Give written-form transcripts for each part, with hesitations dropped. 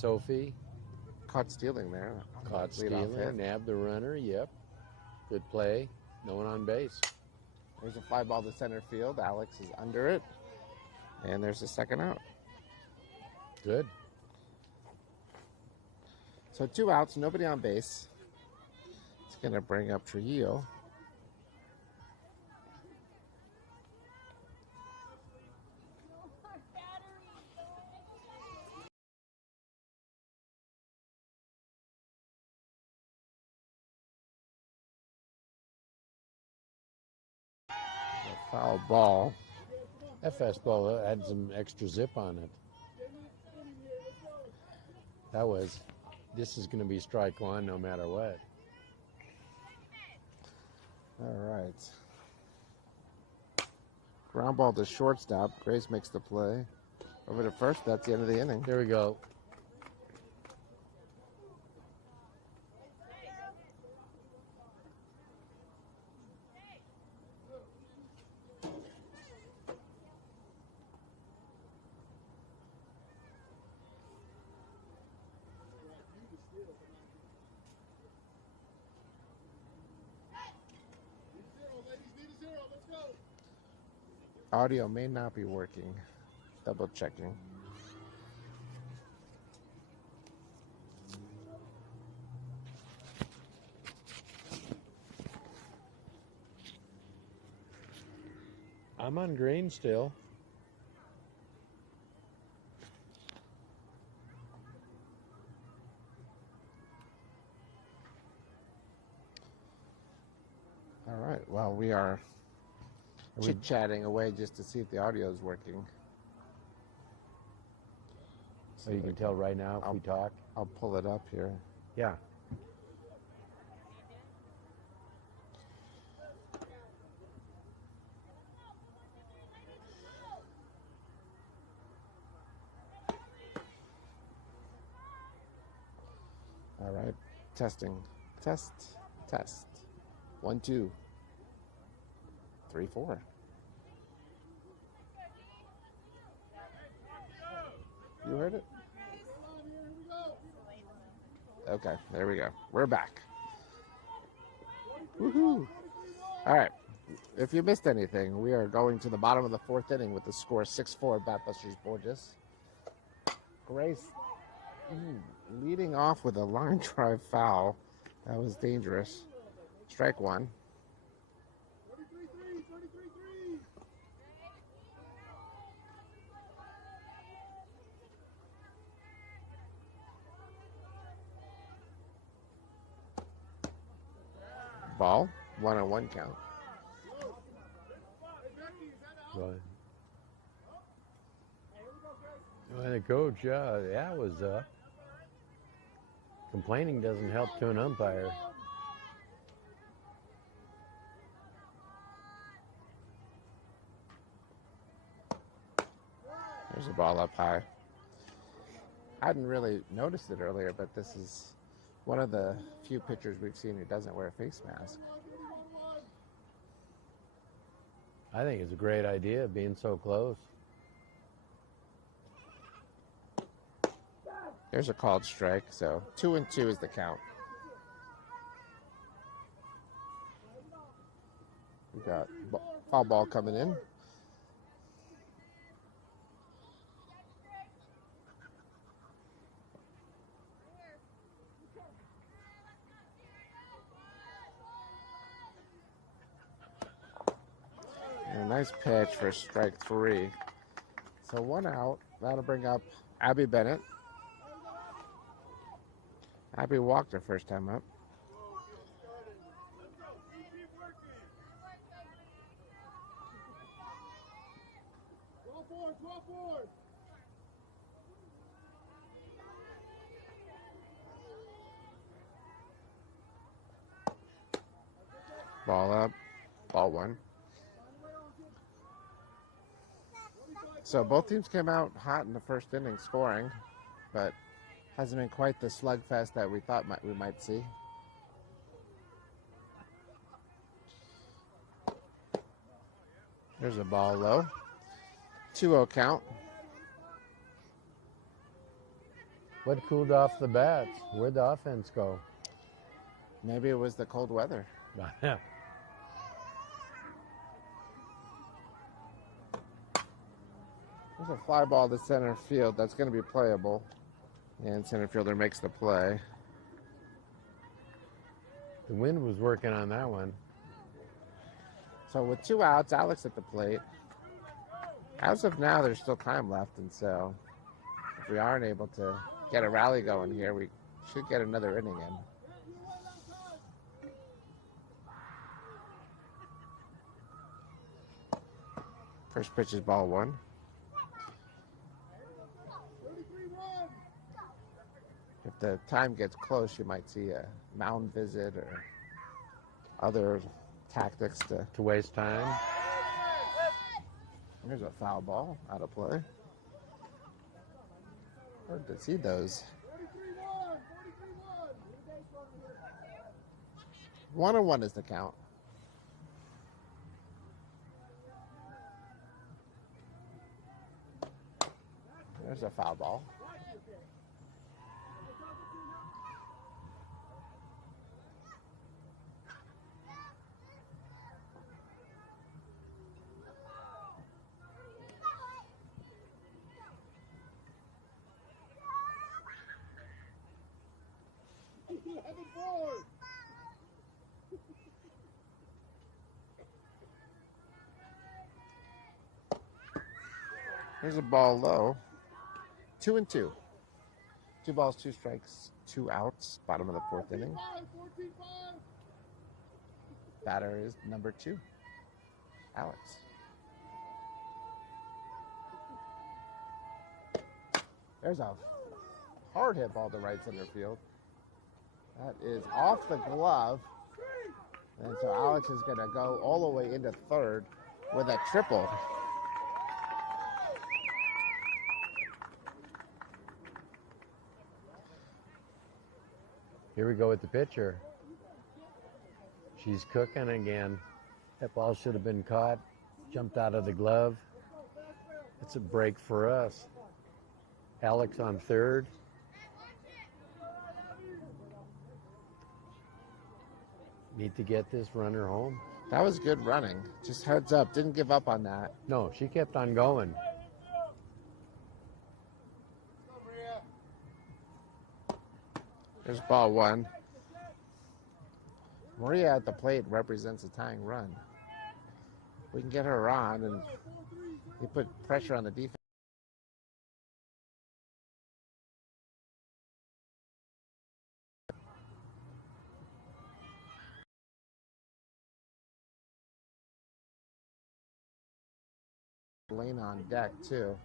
Sophie. Caught stealing there. Caught Lead off hit. stealing, nabbed the runner. Yep. Good play. No one on base. There's a fly ball to center field. Alex is under it. And there's a second out. Good. So 2 outs, nobody on base. It's going to bring up Trujillo. A foul ball. That fastball had some extra zip on it. This is going to be strike one no matter what. All right. Ground ball to shortstop. Grace makes the play. Over to first. That's the end of the inning. There we go. Audio may not be working. Double checking. I'm on green still. All right. Well, we are chit-chatting away just to see if the audio is working. So you can tell right now if we talk. I'll pull it up here. Yeah. All right. Testing. Test. 1, 2, 3, 4. You heard it? Okay, there we go. We're back. Woohoo! All right. If you missed anything, we are going to the bottom of the 4th inning with the score 6-4 Batbusters Borges. Grace leading off with a line drive foul. That was dangerous. Strike 1. Ball, 1-1 count. Well, the coach, that was complaining doesn't help to an umpire. There's a ball up high. I hadn't really noticed it earlier, but this is one of the few pitchers we've seen who doesn't wear a face mask. I think it's a great idea being so close. There's a called strike, so 2-2 is the count. We got foul ball coming in. And a nice pitch for strike 3. So 1 out. That'll bring up Abby Bennett. Abby walked her first time up. Ball up. Ball 1. So both teams came out hot in the first inning scoring, but hasn't been quite the slugfest that we thought we might see. There's a ball low. 2-0 count. What cooled off the bats? Where'd the offense go? Maybe it was the cold weather. Yeah. There's a fly ball to center field that's going to be playable. And center fielder makes the play. The wind was working on that one. So with 2 outs, Alex at the plate. As of now, there's still time left, and so if we aren't able to get a rally going here, we should get another inning in. First pitch is ball 1. If the time gets close, you might see a mound visit or other tactics to waste time. Here's a foul ball out of play. Hard to see those. 1-1 is the count. There's a foul ball. Here's a ball low. 2-2. 2 balls, 2 strikes, 2 outs. Bottom of the 4th inning. Batter is number 2, Alex. There's a hard hit ball to right center field. That is off the glove. And so Alex is going to go all the way into third with a triple. Here we go with the pitcher. She's cooking again. That ball should have been caught. Jumped out of the glove. It's a break for us. Alex on third. Need to get this runner home. That was good running. Just heads up. Didn't give up on that. No, she kept on going. There's ball 1. Maria at the plate represents a tying run. We can get her on, and we put pressure on the defense. Lane on deck, too.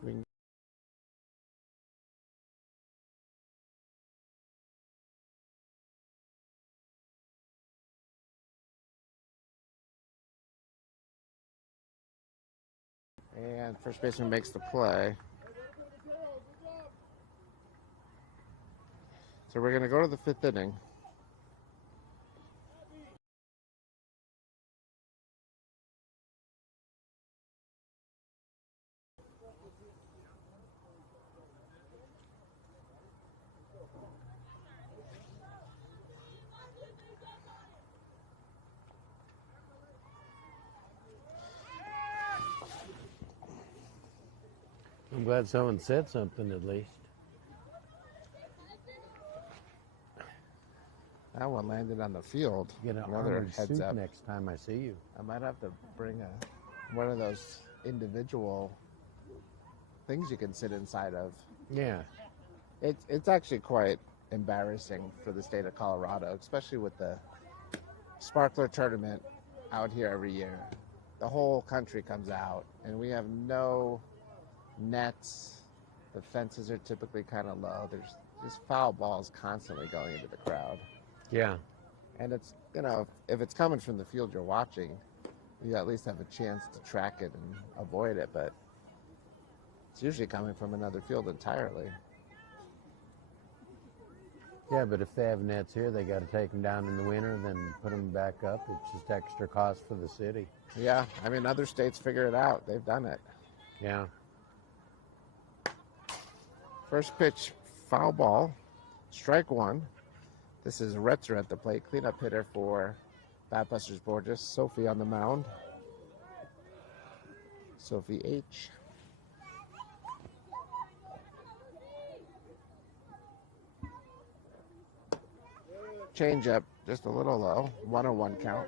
We can and first baseman makes the play. So we're going to go to the 5th inning. I'm glad someone said something at least. That one landed on the field. Get an Another armored heads suit up. next time I see you. I might have to bring one of those individual things you can sit inside of. Yeah. It's actually quite embarrassing for the state of Colorado, especially with the sparkler tournament out here every year. The whole country comes out, and we have no nets. The fences are typically kind of low. There's just foul balls constantly going into the crowd. Yeah. And it's, if it's coming from the field you're watching, you at least have a chance to track it and avoid it, but it's usually coming from another field entirely. Yeah, but if they have nets here, they got to take them down in the winter, then put them back up. It's just extra cost for the city. Yeah, I mean, other states figure it out. They've done it. Yeah. First pitch, foul ball, strike one. This is Retzer at the plate, cleanup hitter for Batbusters Borges. Sophie on the mound. Sophie H. Change up, just a little low. 101 count.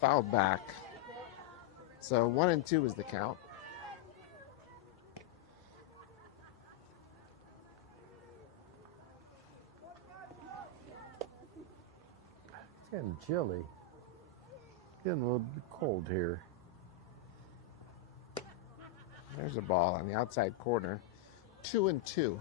Fouled back. So 1-2 is the count. It's getting chilly. Getting a little bit cold here. There's a ball on the outside corner. 2-2.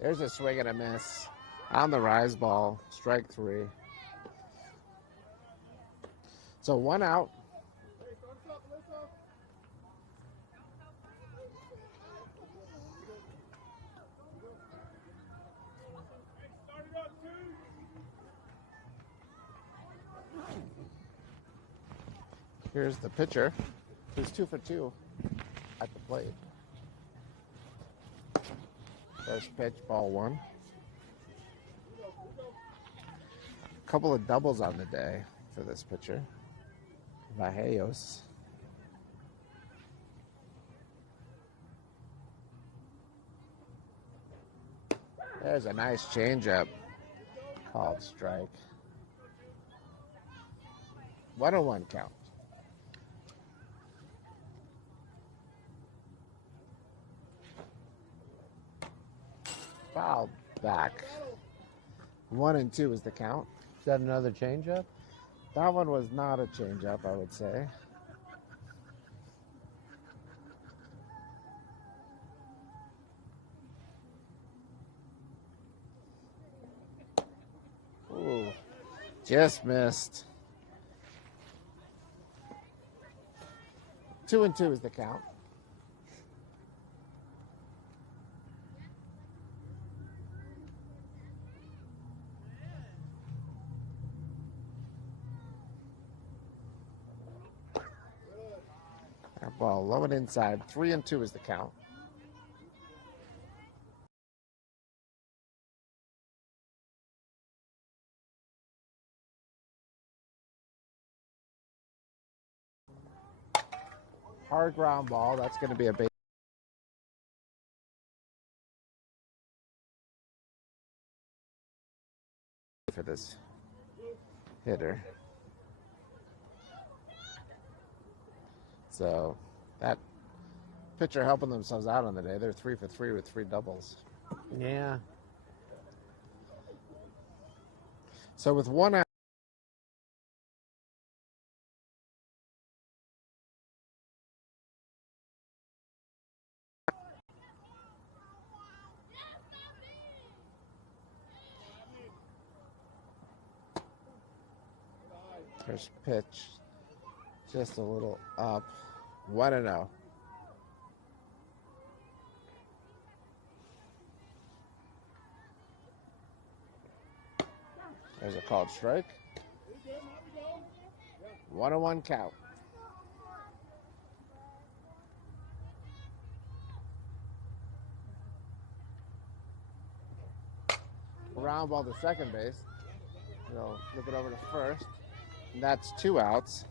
There's a swing and a miss on the rise ball. Strike three. So one out. Here's the pitcher, who's 2 for 2 at the plate. First pitch, ball one. A couple of doubles on the day for this pitcher. Vallejos. There's a nice changeup. Called strike. 101 count. Fouled back. 1-2 is the count. Is that another changeup? That one was not a changeup, I would say. Ooh, just missed. 2-2 is the count. That ball low and inside. 3-2 is the count. Hard ground ball. That's going to be a base. For this hitter. So that pitcher helping themselves out on the day. They're 3 for 3 with 3 doubles. Yeah. So with one out. First pitch, just a little up. 1-0. There's a called strike. 1-1 count. Ground ball to second base. They'll flip it over to first. And that's 2 outs.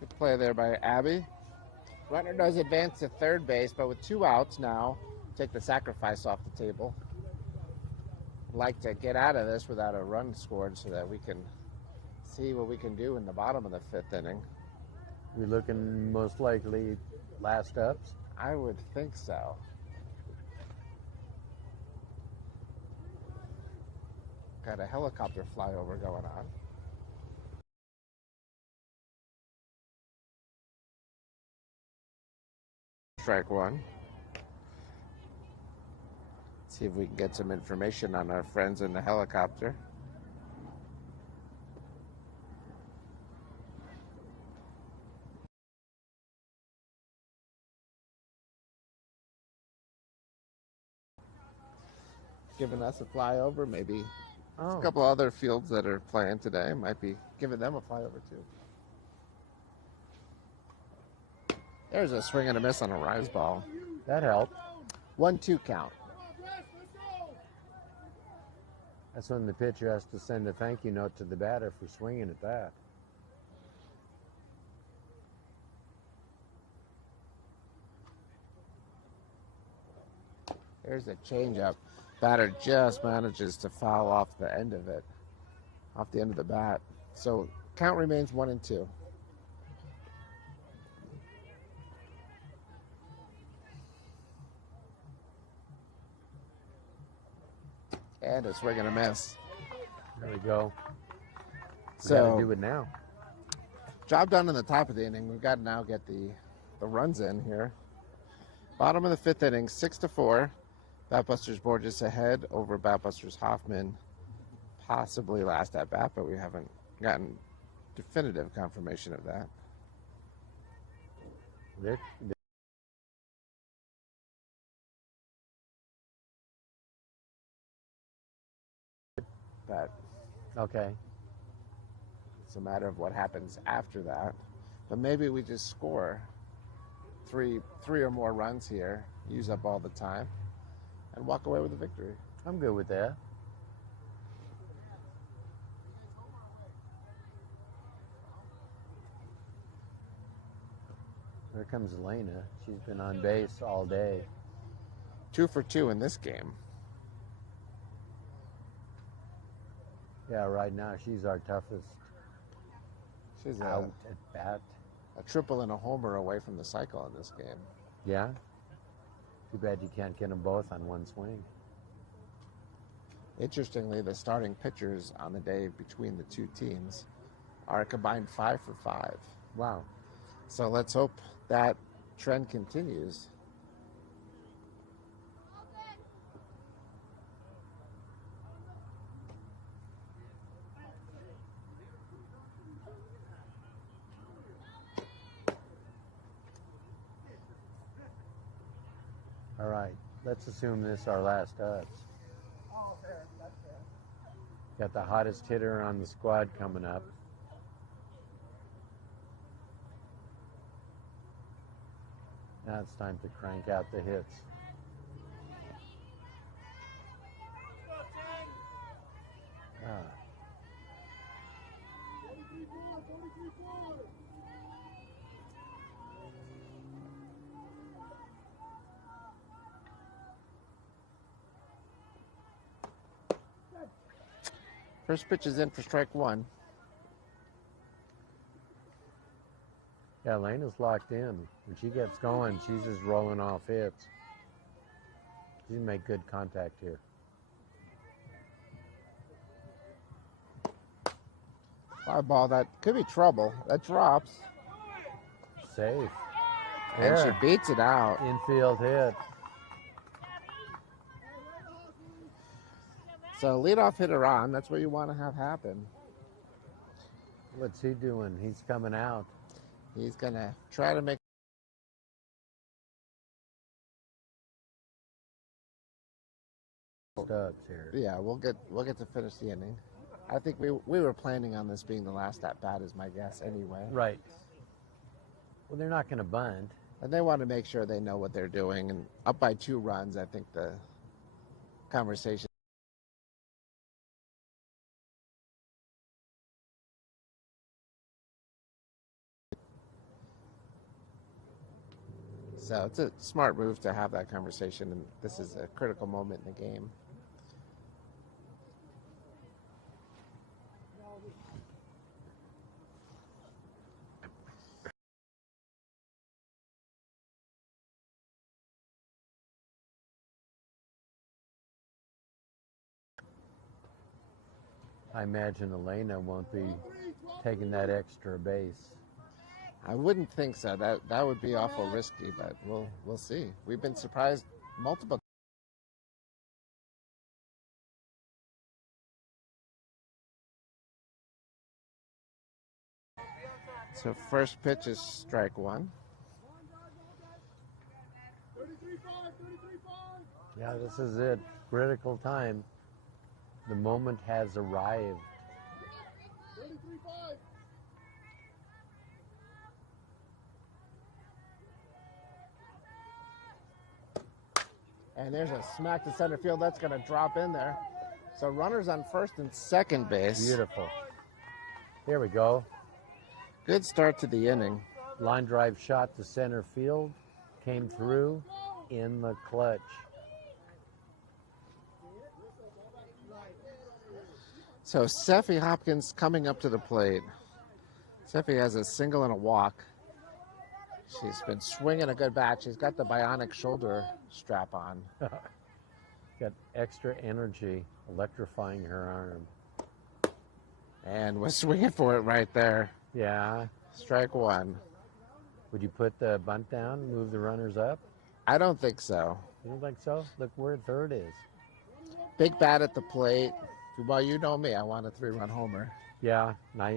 Good play there by Abby. Runner does advance to third base, but with 2 outs now, take the sacrifice off the table. Like to get out of this without a run scored so that we can see what we can do in the bottom of the 5th inning. We looking most likely last ups? I would think so. Got a helicopter flyover going on. Strike one. See if we can get some information on our friends in the helicopter. Giving us a flyover, maybe a couple other fields that are playing today might be giving them a flyover too. There's a swing and a miss on a rise ball. That helped. 1-2 count. That's when the pitcher has to send a thank you note to the batter for swinging at that. There's a changeup. Batter just manages to foul off the end of it, off the end of the bat. So count remains 1-2. And a swing and a miss. There we go. We So gotta do it now. Job done in the top of the inning. We've got to now get the runs in here. Bottom of the fifth inning, 6-4. Batbusters Borges ahead over Batbusters Hoffman. Possibly last at bat, but we haven't gotten definitive confirmation of that. But Okay. it's a matter of what happens after that. But maybe we just score three or more runs here, use up all the time, and walk away with a victory. I'm good with that. Here comes Elena. She's been on base all day. 2 for 2 in this game. Yeah, right now she's our toughest She's out at bat. a triple and a homer away from the cycle in this game. Yeah. Too bad you can't get them both on one swing. Interestingly, the starting pitchers on the day between the two teams are a combined 5 for 5. Wow. So let's hope that trend continues. All right. Let's assume this is our last ups. Got the hottest hitter on the squad coming up. Now it's time to crank out the hits. Ah. First pitch is in for strike one. Yeah, Elena's locked in. When she gets going, she's just rolling off hits. She can make good contact here. Fly ball, that could be trouble. That drops. Safe. And There. she beats it out. Infield hit. So leadoff hitter on. That's what you want to have happen. What's he doing? He's coming out. He's going to try to make Stubbs here. Yeah, we'll get to finish the inning. I think we were planning on this being the last at bat, is my guess anyway. Right. Well, they're not going to bunt. And they want to make sure they know what they're doing. And up by 2 runs, I think the conversation. So it's a smart move to have that conversation, and this is a critical moment in the game. I imagine Elena won't be taking that extra base. I wouldn't think so. That would be awful risky, but we'll see. We've been surprised multiple. So first pitch is strike one. Yeah, this is it. Critical time. The moment has arrived. And there's a smack to center field. That's going to drop in there. So runners on first and second base. Beautiful. Here we go. Good start to the inning. Line drive shot to center field. Came through in the clutch. So Seffi Hopkins coming up to the plate. Seffi has a single and a walk. She's been swinging a good bat. She's got the bionic shoulder strap on. Got extra energy, electrifying her arm. And was swinging for it right there. Yeah. Strike one. Would you put the bunt down, move the runners up? I don't think so. You don't think so? Look where third is. Big bat at the plate. Well, you know me. I want a 3-run homer. Yeah, now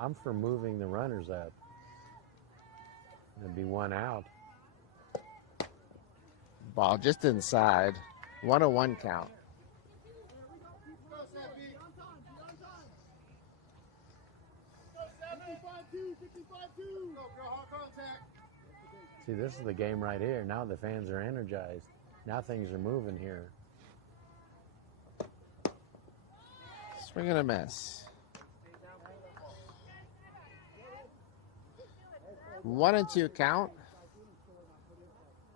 I'm for moving the runners up. It'd be one out. Ball just inside. 1-1 count. See, this is the game right here. Now the fans are energized. Now things are moving here. Swing and a miss. 1-2 count.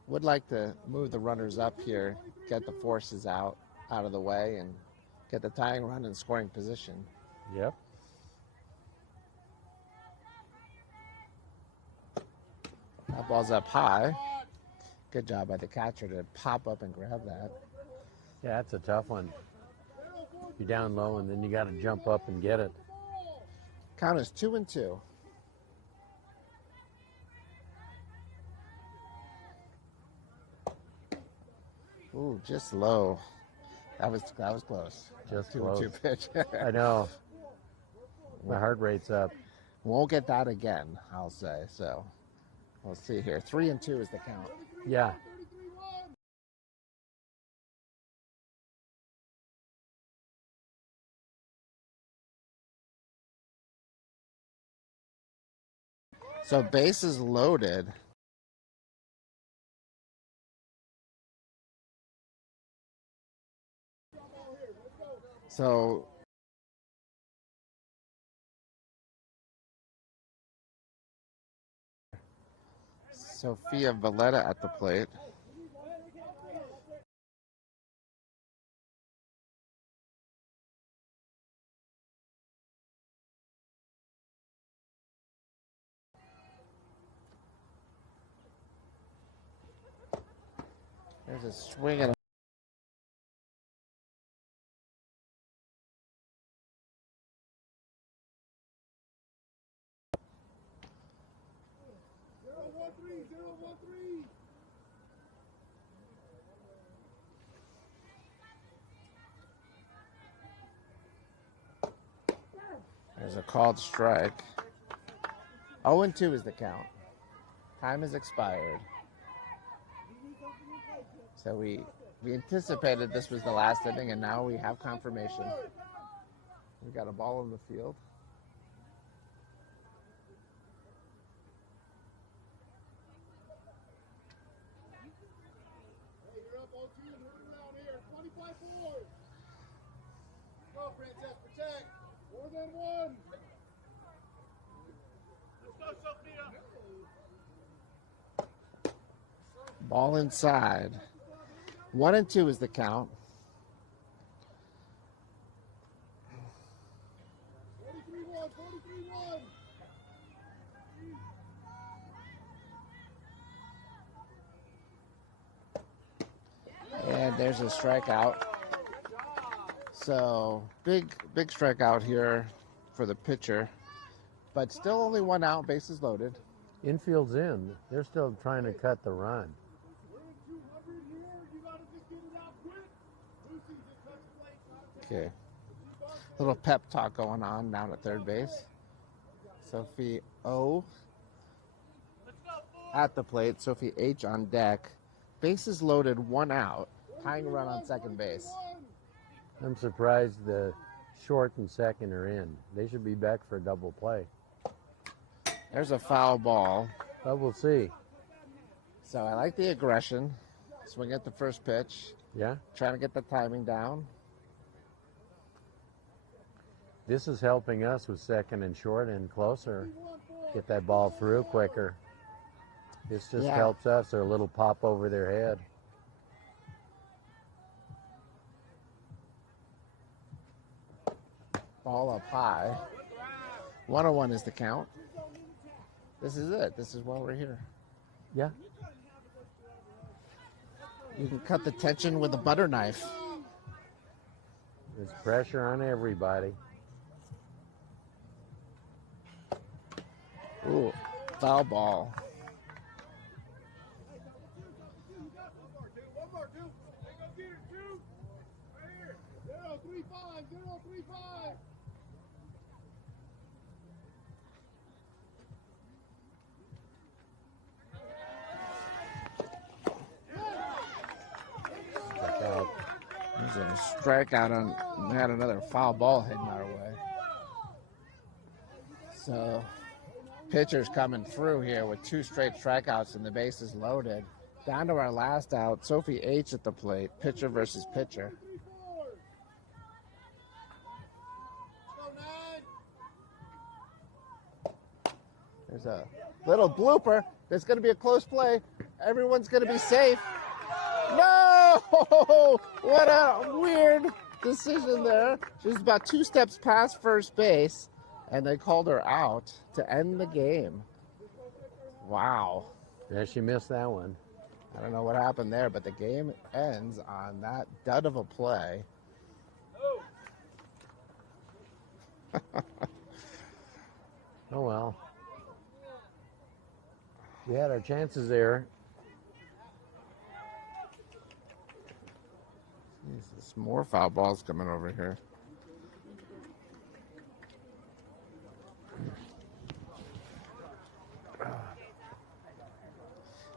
Would like to move the runners up here, get the forces out of the way, and get the tying run in scoring position. Yep. That ball's up high. Good job by the catcher to pop up and grab that. Yeah, that's a tough one. You're down low, and then you got to jump up and get it. Count is 2-2. Ooh, just low. That was close. Just 2-2 pitch. I know. My heart rate's up. Won't get that again, I'll say. So we'll see here. 3-2 is the count. Yeah. So bases loaded. So Sophia Valletta at the plate. There's a swing and a there's a called strike. 0-2 is the count. Time has expired. So we anticipated this was the last inning, and now we have confirmation. We got a ball in the field. Hey, you're up 0-2, moving around here. 25-4. Go, Princess, protect. More than one. Let's go, Sophia. Ball inside. 1-2 is the count. 43-1, 43-1. And there's a strikeout. So big strikeout here for the pitcher, but still only 1 out, bases loaded. Infield's in. They're still trying to cut the run. Okay. Little pep talk going on down at third base. Sophie O at the plate. Sophie H on deck. Bases loaded, 1 out. Tying run on second base. I'm surprised the short and second are in. They should be back for a double play. There's a foul ball. But we'll see. So I like the aggression. Swing at the first pitch. Yeah? Trying to get the timing down. This is helping us with second and short and closer. Get that ball through quicker. This just helps us. They're a little pop over their head. Ball up high. 101 is the count. This is it. This is why we're here. Yeah. You can cut the tension with a butter knife. There's pressure on everybody. Ooh, foul ball. One more, two. Go get it, two. Right here. 035, 035. There's a strikeout on. We had another foul ball heading our way. So, pitcher's coming through here with 2 straight strikeouts and the bases loaded. Down to our last out. Sophie H at the plate. Pitcher versus pitcher. There's a little blooper. There's going to be a close play. Everyone's going to be safe. No! What a weird decision there. She was about 2 steps past first base, and they called her out to end the game. Wow. Yeah, she missed that one. I don't know what happened there, but the game ends on that dud of a play. Oh, well. We had our chances there. Jesus, more foul balls coming over here.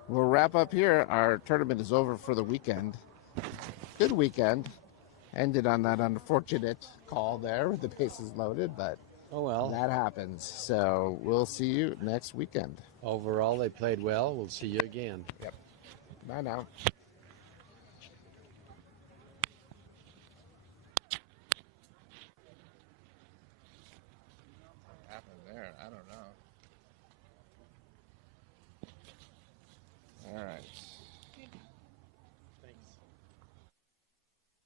We'll wrap up here. Our tournament is over for the weekend. Good weekend. Ended on that unfortunate call there with the bases loaded, but Oh, well. that happens. So we'll see you next weekend. Overall, they played well. We'll see you again. Bye now.